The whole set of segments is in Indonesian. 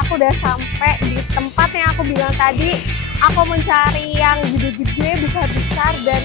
aku udah sampai di tempat yang aku bilang tadi. Aku mencari yang gede-gede, besar-besar, dan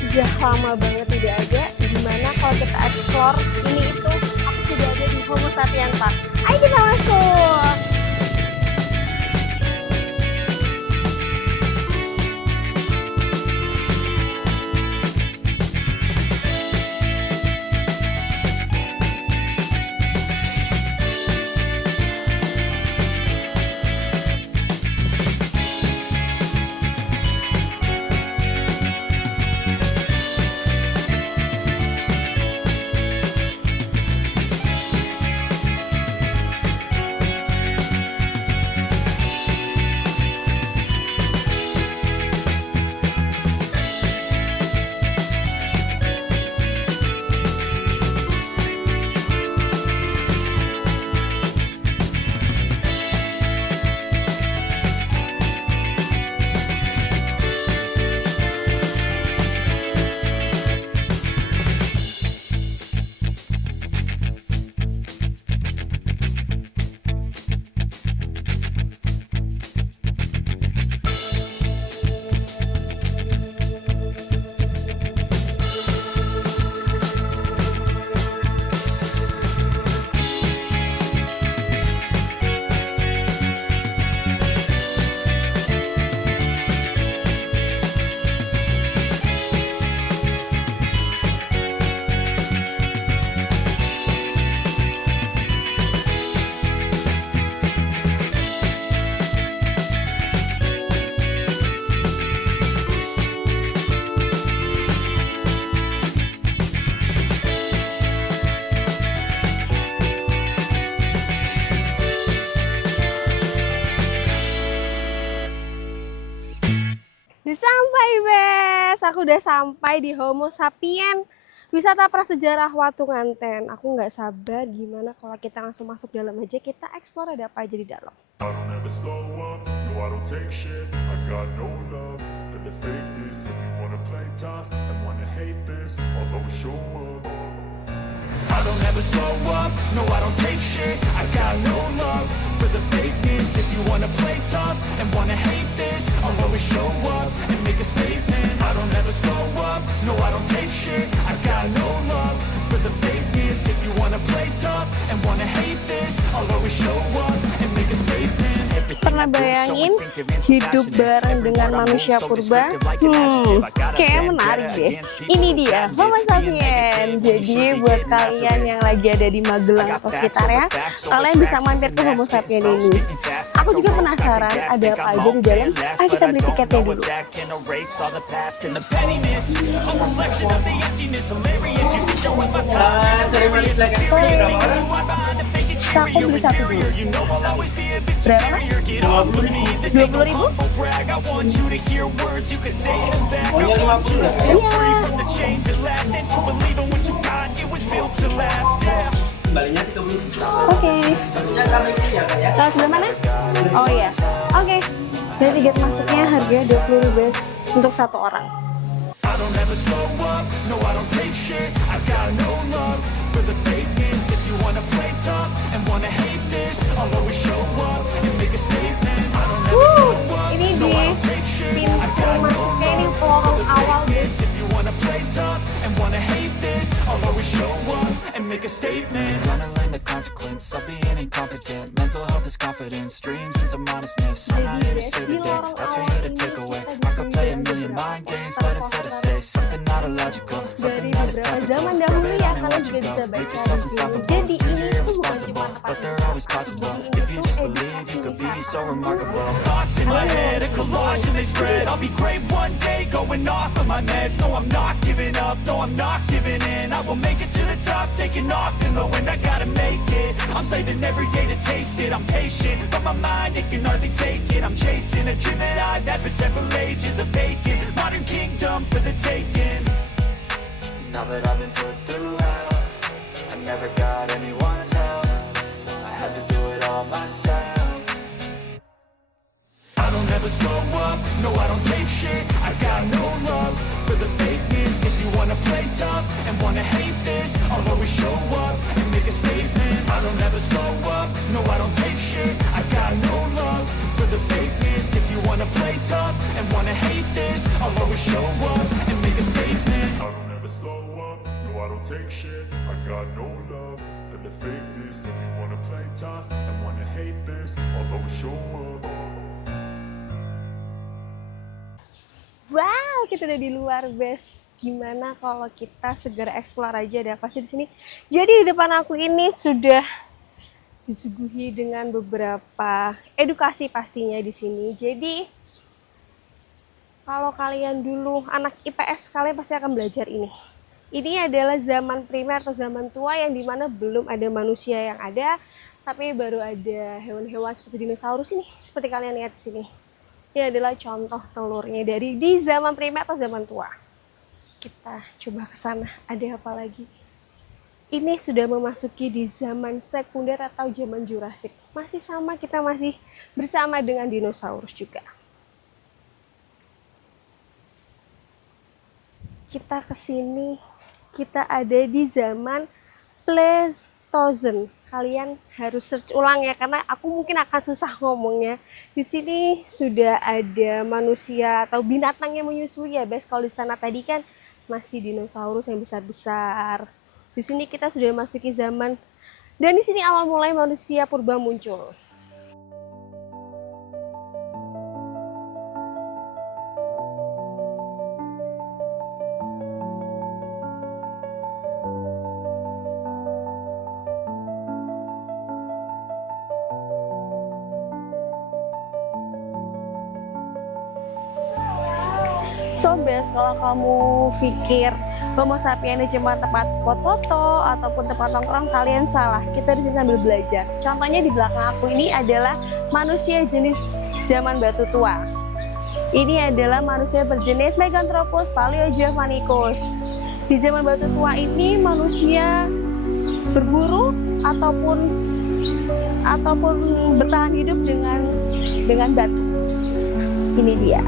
sudah lama banget tidak ada. Gimana kalau kita explore ini itu? Aku sudah ada di Homo Sapien Park. Ayo kita masuk. Sampai Bes, aku udah sampai di Homo Sapien, wisata prasejarah Watu Nganten. Aku nggak sabar gimana kalau kita langsung masuk dalam aja, kita explore ada apa aja di dalam. I don't ever slow up, no I don't take shit. I got no love for the fakeness. If you wanna play tough and wanna hate this, I'll always show up and make a statement. I don't ever slow up, no I don't take shit. I got no love for the fakeness. If you wanna play tough and wanna hate this, I'll always show up and make a statement. Pernah bayangin hidup bareng dengan manusia purba? Kayaknya menarik deh. Ini dia Homo Sapien. Jadi buat kalian yang lagi ada di Magelang atau sekitarnya, kalian bisa mampir ke Homo Sapien ini. Aku juga penasaran ada apa aja di dalam. Ayo kita beli tiketnya dulu. Aku beli satu dulu. Berapa mas? 20.000? Punya 50 ya? Kembalinya 30. Oke. Maksudnya karena isi ya kak ya? Kalau sebelah mana? Oh iya. Oke. Jadi tiket masuknya harganya 20.000 Bes untuk satu orang. I don't ever slow up, no I don't take shit. I got no love for the fakeness. If you wanna play tough and wanna hate this, I'll always show up and make a statement. I don't ever slow up, Ini no di I don't take shit. I pintu got no masuknya ini love for lorong the awal Bes. fakeness. If you wanna play tough and wanna hate this, I'll always show up and make a statement. Gonna learn the consequence of being incompetent. Mental health is confidence, dreams into modestness. I'm not here to save the day, that's for you to take away. I could play a million mind games, but instead I say something not illogical, something that is Beberapa topical. zaman dahulu Grab it ya on and kalian watch juga it bisa go. Make baca yourself di sini. unstoppable. Jadi Dreams ini are tuh bukan irresponsible, cuma but they're always possible. If you just believe, you could be so remarkable. Thoughts in my head, a collage and they spread. I'll be great one day, going off of my meds. No, I'm not giving up, no, I'm not giving in. I will make it to the top, taking off in the wind. I gotta make it, I'm saving every day to taste it. I'm patient, but my mind, it can hardly take it. I'm chasing a dream that I've had for several ages. A vacant, modern kingdom for the taking. Now that I've been put through hell, I never got anyone's help. I had to do it all myself. I don't ever slow up, no I don't take shit. I got no love for the fakeness. If you wanna play tough and wanna hate this, I'll always show up and make a statement. I don't ever slow up, no I don't take shit. take shit. I got no love for the fakeness. If you wanna play tough and wanna hate this, I'll always show up. Wow, kita udah di luar, bes. Gimana kalau kita segera explore aja, ada apa sih di sini? Jadi di depan aku ini sudah disuguhi dengan beberapa edukasi pastinya di sini. Jadi kalau kalian dulu anak IPS, kalian pasti akan belajar ini. Ini adalah zaman primer atau zaman tua yang dimana belum ada manusia yang ada, tapi baru ada hewan-hewan seperti dinosaurus ini, seperti kalian lihat di sini. Ini adalah contoh telurnya dari di zaman primer atau zaman tua. Kita coba ke sana, ada apa lagi? Ini sudah memasuki di zaman sekunder atau zaman Jurassic. Masih sama, kita masih bersama dengan dinosaurus juga. Kita ke sini, kita ada di zaman Pleistocene. Kalian harus search ulang ya, karena aku mungkin akan susah ngomongnya. Di sini sudah ada manusia atau binatang yang menyusui ya, guys. Kalau di sana tadi kan masih dinosaurus yang besar-besar. Di sini kita sudah masuki zaman, dan di sini awal mulai manusia purba muncul. So best, kalau kamu pikir Homo sapiens cuma tempat spot foto ataupun tempat nongkrong, kalian salah. Kita di sini sambil belajar. Contohnya di belakang aku ini adalah manusia jenis zaman batu tua. Ini adalah manusia berjenis Meganthropus paleojavanicus. Di zaman batu tua ini manusia berburu ataupun bertahan hidup dengan batu. Ini dia.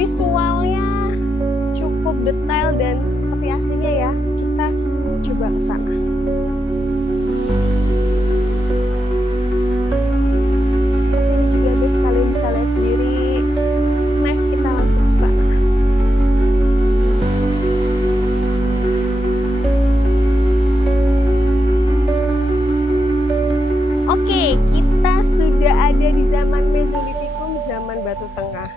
Visualnya cukup detail dan seperti aslinya ya. Kita coba ke sana. Seperti ini juga guys, kalian bisa lihat sendiri. Next kita langsung ke sana. Oke, kita sudah ada di zaman Mesolitikum, zaman Batu Tengah.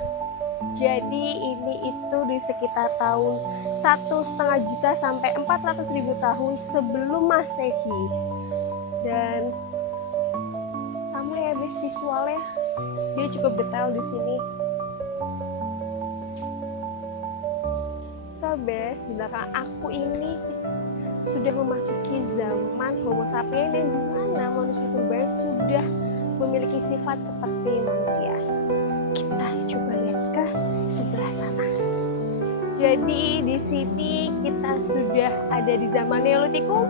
Jadi ini itu di sekitar tahun 1,5 juta sampai 400.000 tahun sebelum Masehi. Dan sama ya guys, visualnya dia cukup detail di sini. So guys, di belakang aku ini sudah memasuki zaman Homo sapiens, dan di mana manusia purba sudah memiliki sifat seperti manusia. Kita coba lihat ke sebelah sana. Jadi di sini kita sudah ada di zaman Neolitikum,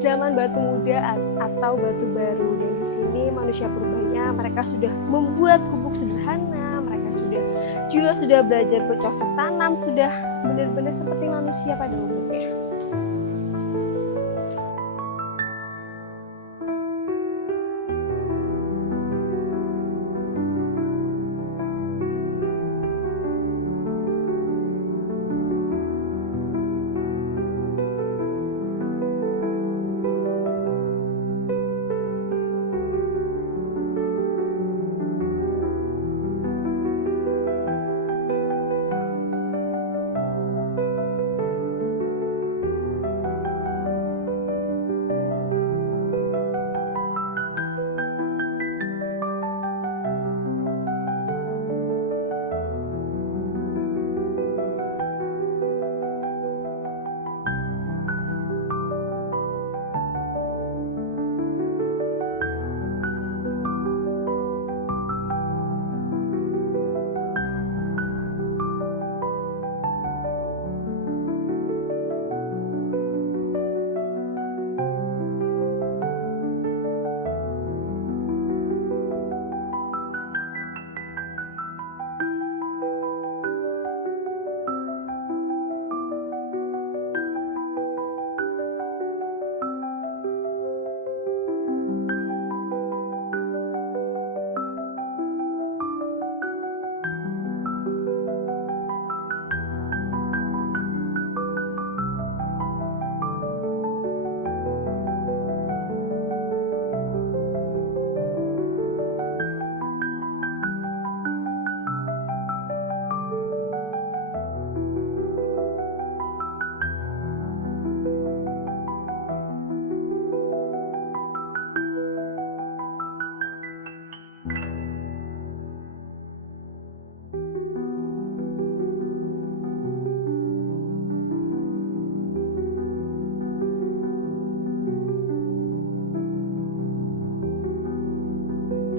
zaman batu muda atau batu baru. Dan di sini manusia purbanya mereka sudah membuat gubuk sederhana, mereka juga sudah belajar bercocok tanam, sudah benar-benar seperti manusia pada umumnya.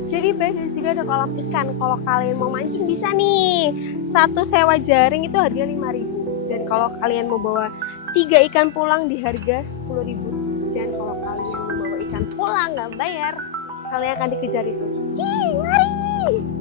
Jadi banyak juga ada kolam ikan. Kalau kalian mau mancing bisa nih. Satu sewa jaring itu harga 5.000. Dan kalau kalian mau bawa 3 ikan pulang di harga 10.000. Dan kalau kalian mau bawa ikan pulang nggak bayar, kalian akan dikejar itu. Hii, mari!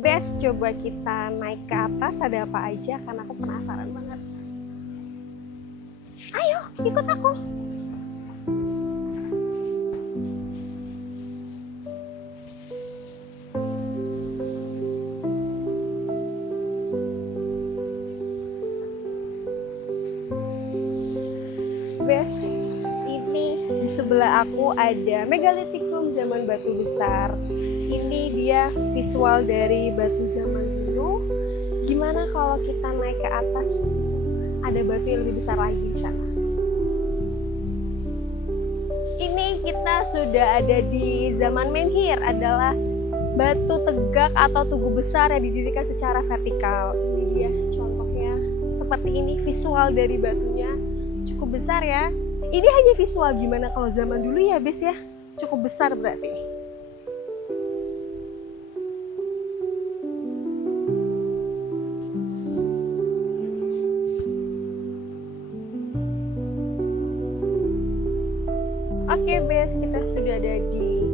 Bes, coba kita naik ke atas, ada apa aja, karena aku penasaran banget. Ayo, ikut aku. Bes, ini di sebelah aku ada megalithicum zaman batu besar. Ini dia visual dari batu zaman dulu. Gimana kalau kita naik ke atas? Ada batu yang lebih besar lagi di sana. Ini kita sudah ada di zaman menhir, adalah batu tegak atau tugu besar yang didirikan secara vertikal. Ini dia contohnya seperti ini, visual dari batunya cukup besar ya. Ini hanya visual, gimana kalau zaman dulu ya Bes ya? Cukup besar berarti. Oke Bes, kita sudah ada di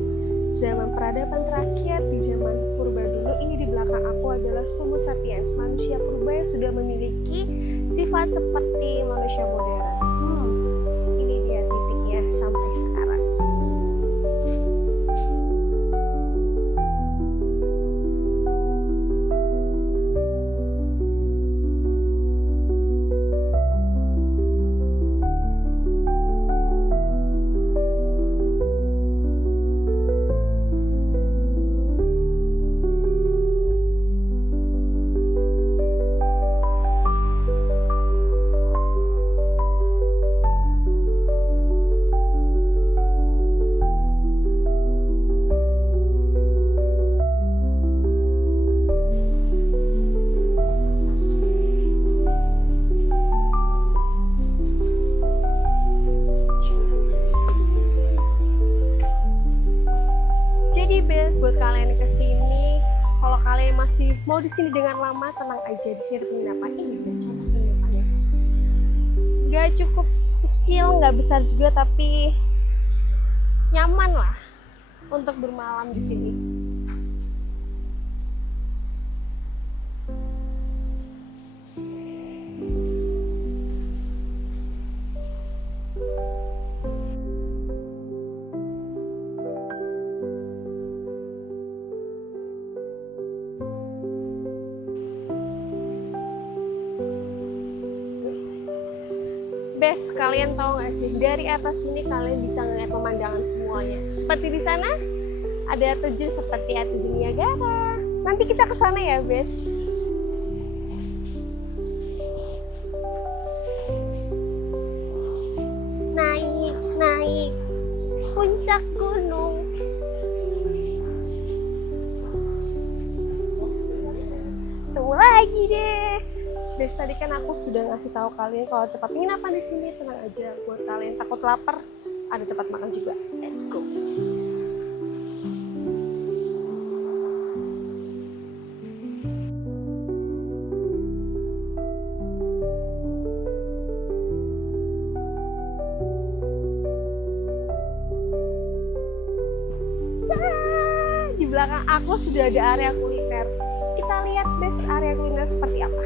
zaman peradaban terakhir, di zaman purba dulu. Ini di belakang aku adalah Homo sapiens, manusia purba yang sudah memiliki sifat seperti manusia modern. Ini dia titiknya sampai sekarang. Buat kalian yang kesini, kalau kalian masih mau di sini dengan lama, tenang aja, di sini penginapan ini dan contoh penginapannya. Nggak cukup kecil, nggak besar juga, tapi nyaman lah untuk bermalam di sini. Bes, kalian tahu nggak sih, dari atas sini kalian bisa ngeliat pemandangan semuanya. Seperti di sana ada terjun seperti air terjun Niagara. Nanti kita ke sana ya, Bes. Naik puncak gunung. Tunggu lagi deh. Dari tadi kan aku sudah ngasih tahu kalian kalau tempat penginapan di sini, tenang aja. Buat kalian takut lapar, ada tempat makan juga. Let's go. Di belakang aku sudah ada area kuliner. Kita lihat Bes, area kuliner seperti apa.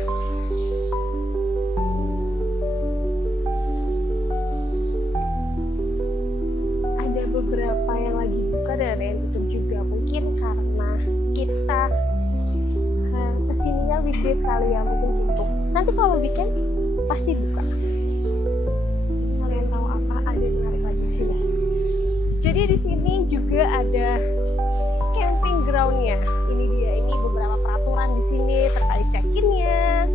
Ada beberapa yang lagi buka dan ada yang tutup juga. Mungkin karena kita kesininya weekday sekali ya, mungkin tutup. Nanti kalau weekend pasti buka. Kalian tahu apa ada yang menarik lagi di sini? Jadi di sini juga ada camping groundnya. Ini dia, ini beberapa peraturan di sini terkait check-innya.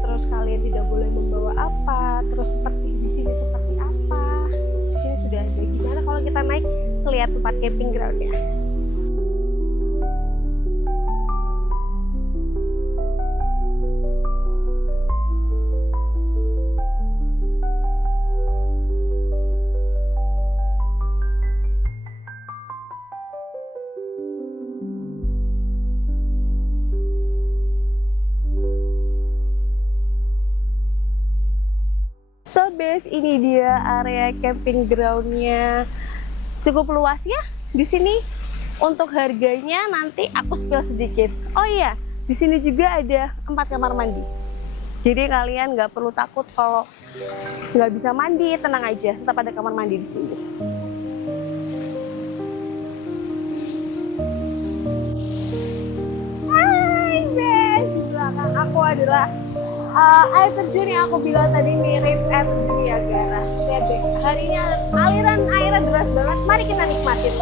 Terus kalian tidak boleh membawa apa. Terus seperti di sini seperti apa. Di sini sudah ada. Gimana kalau kalau kita naik lihat tempat camping groundnya. So bes, ini dia area camping groundnya, cukup luas ya di sini. Untuk harganya nanti aku spill sedikit. Oh iya, di sini juga ada 4 kamar mandi. Jadi kalian nggak perlu takut kalau nggak bisa mandi, tenang aja, tetap ada kamar mandi di sini. Hai bes, di belakang aku adalah air terjun yang aku bilang tadi mirip air terjun Niagara. Lihat deh, hari ini aliran airnya deras banget. Mari kita nikmatin.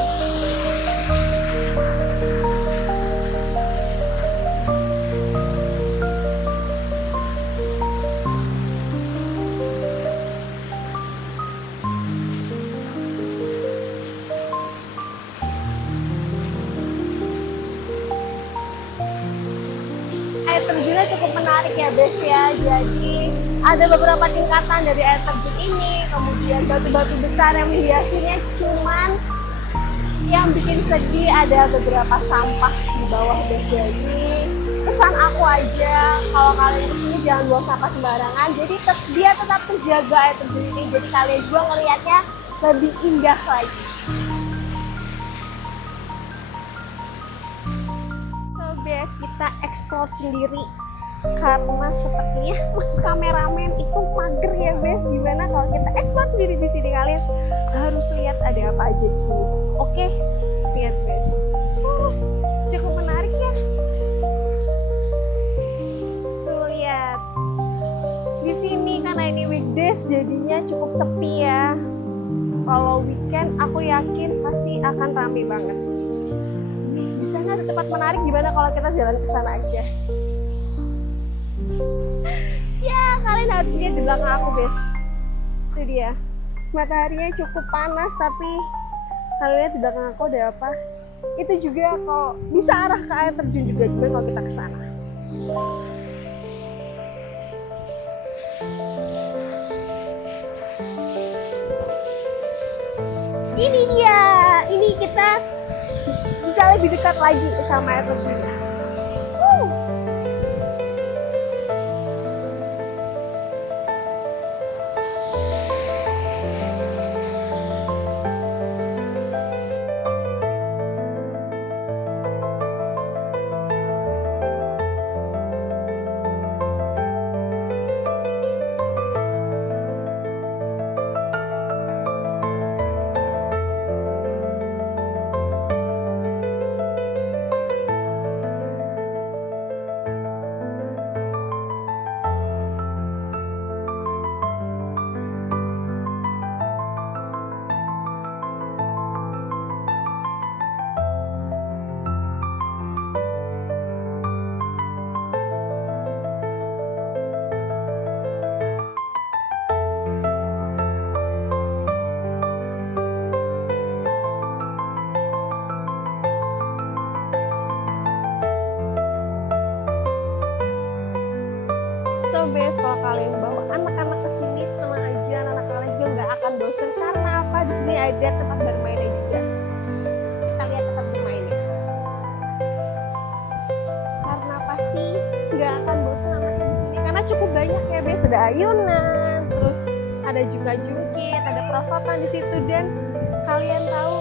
Air terjunnya cukup menarik ya bes ya. Jadi ada beberapa tingkatan dari air terjun ini, kemudian batu-batu besar yang menghiasinya, cuman yang bikin sedih ada beberapa sampah di bawah bes. Jadi pesan aku aja, kalau kalian kesini jangan buang sampah sembarangan. Jadi dia tetap terjaga air terjun ini, jadi kalian juga ngelihatnya lebih indah lagi. Bes, kita explore sendiri karena sepertinya mas kameramen itu mager ya bes. Gimana kalau kita explore sendiri di sini, kalian harus lihat ada apa aja di sini. Oke, lihat bes. Cukup menarik ya. Tuh lihat. Di sini karena ini weekdays jadinya cukup sepi ya. Kalau weekend aku yakin pasti akan rame banget. Di sana ada tempat menarik, gimana kalau kita jalan ke sana aja? Ya, kalian harus lihat di belakang aku, bes. Itu dia. Mataharinya cukup panas, tapi kalian lihat di belakang aku ada apa? Itu juga kalau bisa arah ke air terjun juga, gimana kalau kita ke sana? Ini dia. Ini kita bisa lebih dekat lagi sama air terjunnya. So bes, kalau kalian bawa anak-anak ke sini, tenang aja, anak-anak kalian juga nggak akan bosan. Karena apa? Di sini ada tempat bermainnya juga. Kita lihat tempat bermainnya. Karena pasti nggak akan bosan anaknya di sini. Karena cukup banyak ya bes. Ada ayunan, terus ada juga jungkit, ada perosotan di situ, dan kalian tahu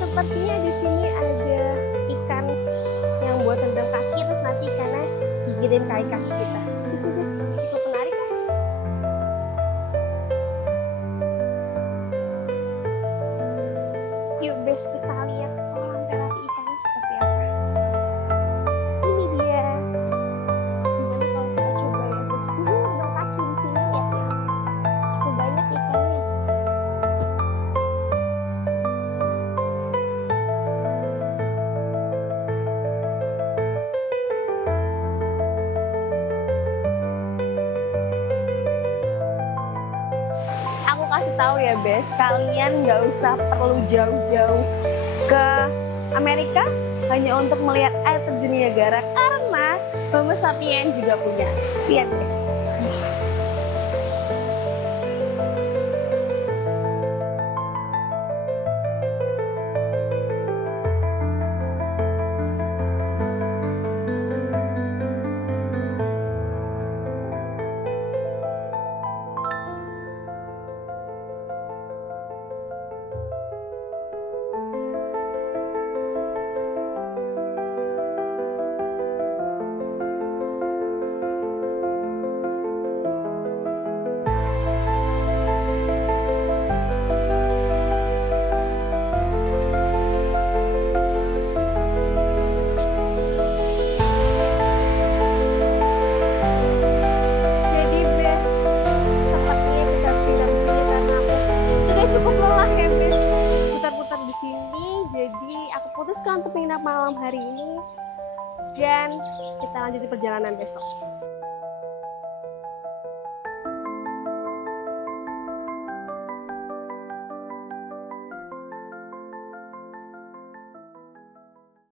sepertinya di sini ada ikan yang buat rendam kaki, terus nanti ikannya gigitin kaki kita. Situ guys, cukup menarik kan? Yuk bes, kita lihat kolam terapi ikannya seperti apa. Ini dia. Gimana kalau kita coba ya bes? Rendam kaki di sini, lihat ya. Cukup banyak ikannya. kasih tahu ya Bes, kalian nggak usah perlu jauh-jauh ke Amerika hanya untuk melihat air terjun Niagara, karena Homo sapiens juga punya. Lihat deh. Cukup lelah ya Bes, putar-putar di sini. Jadi aku putuskan untuk menginap malam hari ini dan kita lanjut di perjalanan besok.